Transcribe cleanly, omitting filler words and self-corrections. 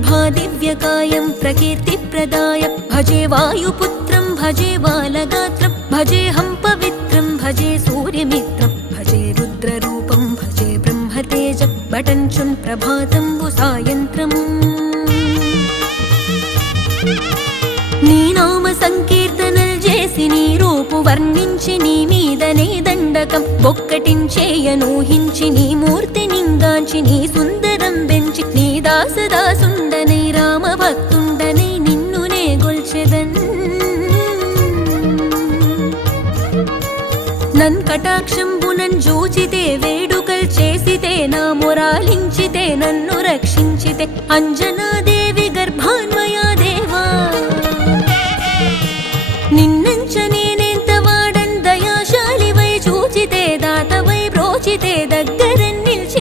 ప్రభాదివ్యకాయం ప్రకీర్తిప్రదాయ భజే వాయుపుత్రం భజే బాలగాత్రం భజేహం పవిత్రం భజే సూర్యమిత్రం భజే రుద్రరూపం భజే బ్రహ్మతేజం బటంచున్ ప్రభాతంబు సాయంత్రము నీ నామ సంకీర్తనల్ చేసి నీ రూపు వర్ణించి నీ మీదనే దండకం ఒక్కటించేయనూహించి నీ మూర్తి నింగాంచి నీ సుందరం బెంచి నీ దాసదాసుండనై రామ భక్తుండనై నిన్నునే గొల్చెదన్ నన్ కటాక్షంబునన్ జూచితే వేడుకల్ చేసితే నా మొరాలించితే నన్ను రక్షించితే అంజనా